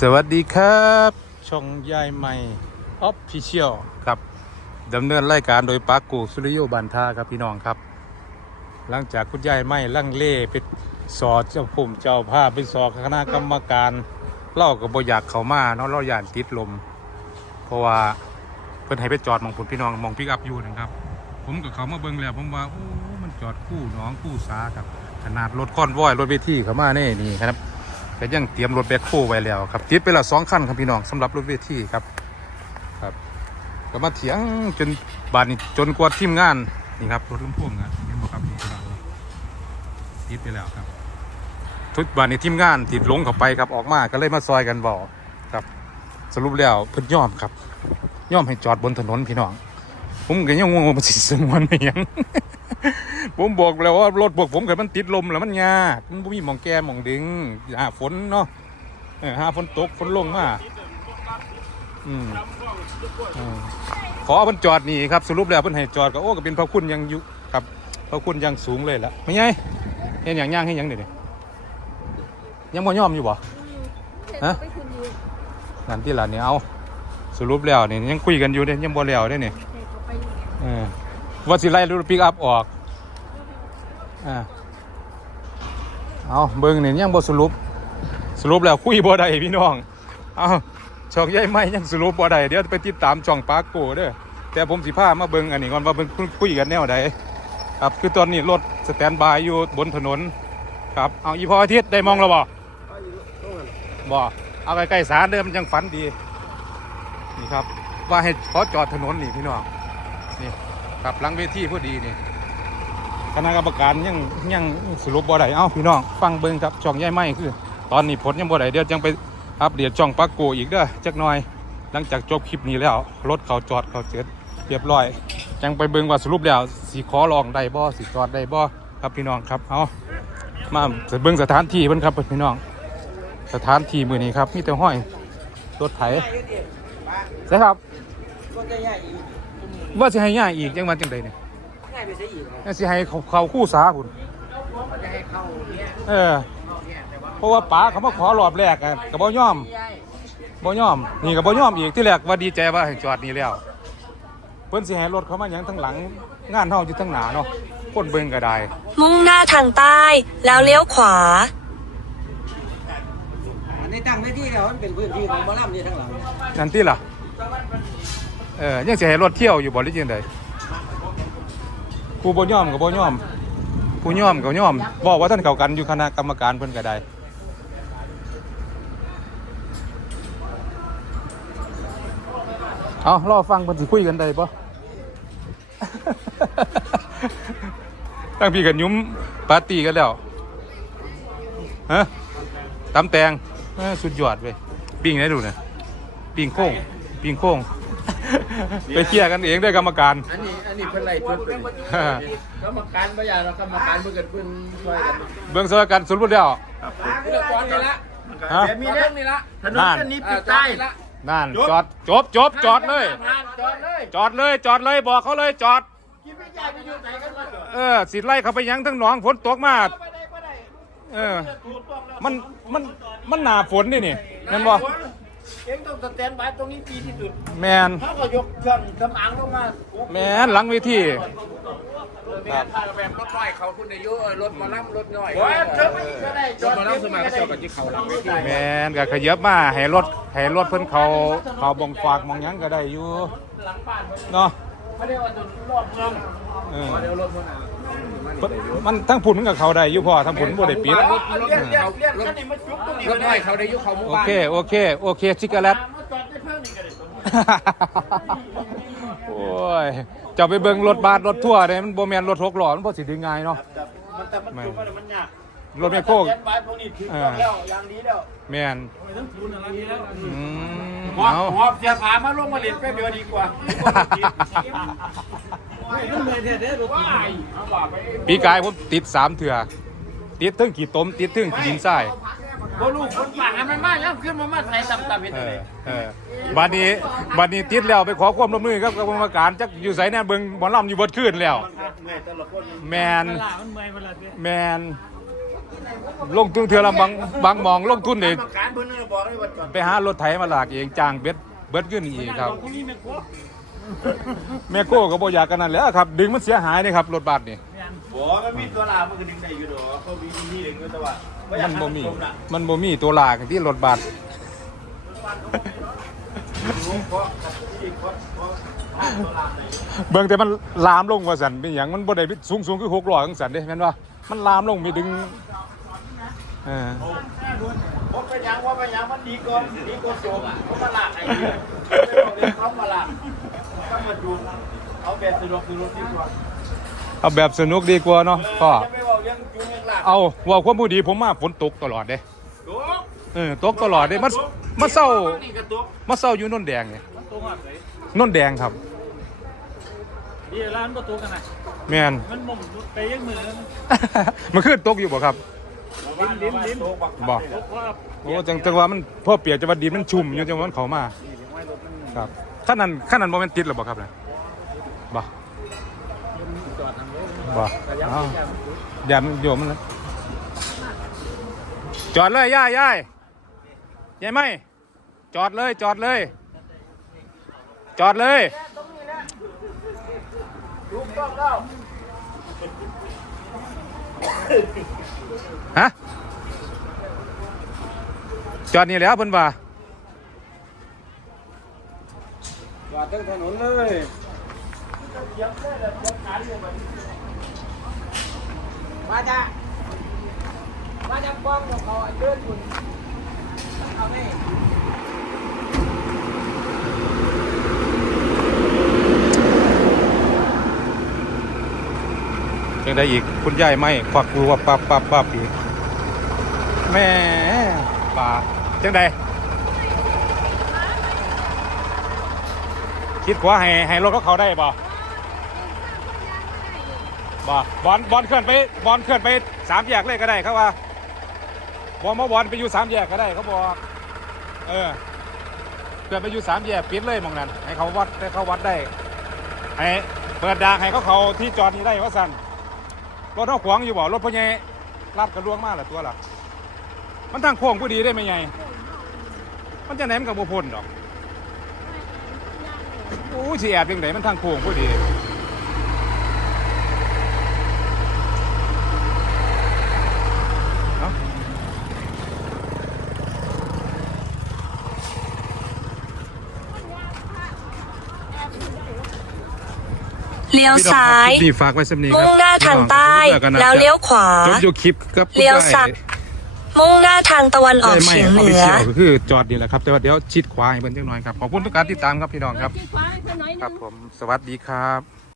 สวัสดีครับ ช่องยายใหม่ออฟฟิเชียลครับดำเนินรายการโดยปากูสุริโยบันทาครับพี่น้องครับ หลังจากคุณยายไม่ลังเล่ไปสอเจ้าผมเจ้าภาพไปสอคณะกรรมการเล่ากับบอยากเขามาเนาะเราย่านติดลม เพราะว่าเพิ่นให้ไปจอดหมองผลพี่น้องหมองพิกอัพอยู่นะครับ ผมกับเขามาเบิ่งแล้วผมว่าโอ้มันจอดคู่หน้องคู่สาครับ ขนาดรถคอนวอยรถเวทีเขามาแน่นี่ครับ ก็ยังเตรียมรถแบ็คโฮไว้แล้วครับติดไปและสองคันครับพี่น้องสำหรับรถเวทีครับครับก็มาเถียงจนบาดนี้จนกว่าทีมงานนี่ครับรถลำโพงอะเห็นบ่ครับนี่พี่น้องติดไปแล้วครับ ทุกบาดนี้ทีมงานติดหลงเข้าไปครับออกมาก็เลยมาซอยกันบอกครับ สรุปแล้วเพิ่นยอมครับยอมให้จอดบนถนนพี่น้องผมก็ยังงงว่ามันสิสมวนไปหยัง ผมบอกแล้วว่ารถพวกผมเกิดมันติดลมแล้วมันยากมันบ่มีหมองแกหมองดึงหาฝนเนาะหาฝนตกฝนลงมาอืมอืมขอเพิ่นจอดนี่ครับสรุปแล้วเพิ่นให้จอดก็โอ้ก็เป็นพระคุณยังอยู่ครับพระคุณยังสูงเลยละไม่ไงเห็นอย่างย่างให้ยังเดี๋ยยังบ่ยอมอยู่บ่ฮะนั่นที่หล่ะนี่ยเอาสรุปแล้วนี่ยังคุยกันอยู่เด้ยังบ่แล้วเด้นี่เด็กเขาไปอยู่เนี่ยเออ ว่าสิไล่รถปิกอัพออกอ่าเอาเบิ่งนี่ยังบ่สรุป สรุปแล้วคุยบ่ได้พี่น้อง เอาช่องใหญ่ไม่ยังสรุปบ่ได้เดี๋ยวไปติดตามช่องปากโกเด้อแต่ผมสิพามาเบิ่งอันนี้ก่อนว่าเบิ่งคุยกันแนวใดครับคือตอนนี้รถสแตนบายอยู่บนถนนครับเอาอีพออาทิตย์ได้มองแล้วบ่บ่เอาใกล้ๆศาลเด้อมันยังฝันดีนี่ครับว่าให้ขอจอดถนนนี่พี่น้องนี่ ครับหลังเวทีพอดีนี่คณะกรรมการยังยังสรุปบ่ได้เอ้าพี่น้องฟังเบิ่งครับช่องใหญ่ไม้คือ ตอนนี้ผลยังบ่ได้เดี๋ยวจังไปอัปเดตช่องปักโกอีกเด้อจักหน่อย หลังจากจบคลิปนี้แล้วรถเขาจอดเขาเสร็จเรียบร้อย จังไปเบิ่งว่าสรุปแล้วสิขอลองได้บ่สิจอดได้บ่ครับพี่น้องครับเอามาเบิ่งสถานที่เพิ่นครับพี่น้อง สถานที่มือนี้ครับมีแต่ห้อยรถไถใช่ครับก็จะใหญ่ ว่าสิให้ย่าอีกจังว่าจังไดเนี่ยง่ายไปซะอีกนั่นสิให้เขาเขาคู่สาพุ่นเขาจะให้เข้าเนี่ยเออ เข้าเนี่ยแต่ว่าเพราะว่าป๋าเขามาขอรอบแรกอะก็บ่ยอมใหญ่บ่ยอม นี่ก็บ่ยอมอีกที่แรกว่าดีใจว่าให้จอดนี่แล้ว เพิ่นสิให้รถเขามาหยังทั้งหลัง งานเฮาอยู่ทั้งหน้าเนาะคนเบิ่งก็ได้ มุ่งหน้าทางใต้ แล้วเลี้ยวขวา อันนี้ตั้งไว้ที่แล้วมันเป็นพื้นที่ของหมอลำนี่ทั้งหลังเนี่ยนั่นติล่ะ เออยังสิให้รถเที่ยวอยู่บ่หรือจังไดผู้บ่ย่อมก็บ่ยอม ผู้ยอมก็ยอมบอกว่าท่านเข้ากันอยู่คณะกรรมการเพิ่นก็ได้เอารอฟังเพิ่นสิคุยกันได้ปะตั้งพี่กันยุ้มปาร์ตี้กันแล้วฮะตำแตงสุดยอดเว้ยปิ้งได้ดูนะปิ้งโค้งปิ้งโค้ง ไปเคลียร์กันเองด้วยกรรมการ อันนี้อันนี้เพิ่นไล่เพิ่นเป็นกรรมการบ่อย่างเรากรรมการเพิ่นกันเพิ่นช่วยกันเบื้องสวยกันสุดพุดแล้วเพิ่นก่อนนี่ละฮะแต่มีเรื่องนี่ละถนนนั่นเส้นนี้ปิดใต้ละนั่นจอดจบจบจอดเลยจอดเลย จอดเลยจอดเลยบอกเขาเลยจอดกินไม่ใหญ่ไปอยู่ไหนกันมาจอดเออสิไล่เขาไปหยังทั้งหนองฝนตกมาบ่ได้บ่ได้เออมันมันมันหนาฝนนี่นี่เห็นบ่ เองต้องสแตนบายตรงนี้ดีที่สุดแมนเขาก็ยกเครื่องกำอางลงมาแมนหลังเวทีแม่ถ้าแบบรถน้อยเขาคุณอายุเออรถมาล่ำรถน้อยโอ้ยเธอไม่ก็ได้รถมาล่ำสมัยก็เจอกันที่เขาหลังเวทีแมนก็ขยับมาให้รถให้รถเพิ่นเขาเขาบองฝากมองหยังก็ได้อยู่เนาะเขาเรียกว่าถนนรอบเมืองเออเดี๋ยวรถมันเพิ่น มันทั้งผุนกับเขาได้อยู่พ่อทั้งผุนบ่ได้ปิดเรียกเรียกเรียกคันนี้มาจุกตรงนี้รถน้อยเขาได้ยุคเขาหมู่โอบ้าน เคโอเคโอเคชิกาแลตจอดได้เพิ่มนี่ก็ได้โอ้ยจะไปเบิ่งรถบัสรถทั่วร์เนี่ยมันบ่แม่นรถหกล้อมันบ่สิดึงง่ายเนาะ มันแต่มันจุกมันมันยากรถแมคโครแยกไว้พวกนี้ถือต้องแล้วอย่างดีแล้วแม่นอืมหอบเอา หอบเสียผามาลงมาเล่นไปเดียวดีกว่า มันเลยเด้อลูกเอาว่าไปปีกายผมติดสามเถื่อติดถึงกี่ต้มติดถึงกี่ดินทรายบ่ลูกคนป่าให้มันมาย่ำขึ้นมามาใส่ต่ำๆเฮ็ดเอจังได๋อเออบัดนี้บัดนี้ติดแล้วไปขอความร่วมมือกับกรรมการจักอยู่ไสแน่เบิ่งหมอลำอยู่เบิดคืนแล้วแม่แต่ละคนแมนแมนลงทุนเทือละบางบางหมองลงทุนกรเองรมการเพิ่นน่ะบอกเลยว่าจอดไปหารถไถมาลากเองจ้างเบ็ดเบิดขึ้นอีกครับ แม่โก้ก็บ่อยากกันนั่นแหล้วครับ ดึงมันเสียหายนี่ครับรถบัสนี่บ่มันมีตัวลามันก็ดึงได้อยู่ดอกเขามีมีเองก็แต่ว่าบ่อยามักนบ่มีให้นน่ะมันบ่มีตัวลากที่รถบัสเพราะที่เพราะเพราะตัวลาไหนเบิ่งแต่มันลามลงว่าสันเป็นหยังมันบ่ได้สูงสูงคือ6ล้อจังสันเด้แม่นว่ามันลามลงมีดึงเออผมไปยังว่าไปยังมันดีกว่าดีกว่าโจมอะเขามาลากไอ้เนี่ยเขามาลากเขา มาดูเอาแบบสะดวกสะดวกดีกว่าเอาแบบสนุกดีกว่าเนาะก็จะไม่บอกเรื่องจูงเรื่องลากเอาเว่าความผู้ดีผมมาฝนตกตลอดเด้โตเออตกตลอดเด้มันมาเศร้านี่ก็ตกมาเศร้าอยู่นนแดงนี่ตัวหัดเลยนนแดงครับดีร้านประตูกันนะแม่นมันหม่อมไปยังมือมันขึ้นตกอยู่บ่ครับ ลิ้นลิ้นลิ้นบ่ เพราะว่าโอ้จังจังว่ามันพ่อเปียกจะว่าดินมันชุ่มอยู่จังว่ามันเข้ามา ครับ ขั้นนั้นขั้นนั้นบ่แม่นติดหรือบ่าครับเนี่ยบ่จอดทางโน้นบ่ยังอ้าวยังยันโยมมันเลยจอดเลยย่ายย่ายยายไม่ จอดเลยจอดเลย จอดเลยถูกต้องแล้วฮะจอดนี่แล้วเพิ่นว่า จอดตั้งถนนเลยมาจ้ะมาจ้ะป้องกับเขาเดินคุณเอาไม่ยังได้อีกคุณยายไม่ควักรัวปับปับปับอีกแม่ป่าจังใด คิดว่าให้ให้รถเขาเขาได้บ่บ่บอลบอลเคลื่อนไปบอลเคลื่อนไปสามแยกเลยก็ได้เขาว่าบอลมาบอลไปอยู่สามแยกก็ได้เขาบอกเออเคลื่อนไปอยู่สามแยกปิดเลยมองนั้นให้เขาวัดให้เขาวัดได้ให้เปิดดางให้เขาเขาที่จอดนี้ได้ว่าสั่นรถเอาขวางอยู่บ่รถพ่อใหญ่ลาดกระลวงมากหละตัวล่ะมันทางโค้งผู้ดีได้ไหมไงมันจะไหนมันกับบุพนดอก อ้ยสิแอบยังไงมันทางโค้งผู้ดีเนาะเลี้ยวซ้ายคลิปนี่ฝากไว้สำนีครับมุ่งหน้าทางใต้ แล้วเลี้ยวขวา จบอยู่คลิปครับเลี้ยวซ้าย มุ่งหน้าทางตะวันออกเฉียงเหนือก็คือจอดนี่แหละครับ แต่ว่าเดี๋ยวชิดขวาให้เพิ่นจังหน่อยครับ ขอบคุณทุกการติดตามครับพี่น้องครับที่คว้าให้เพื่อนน้อยหนึงครับผม สวัสดีครับ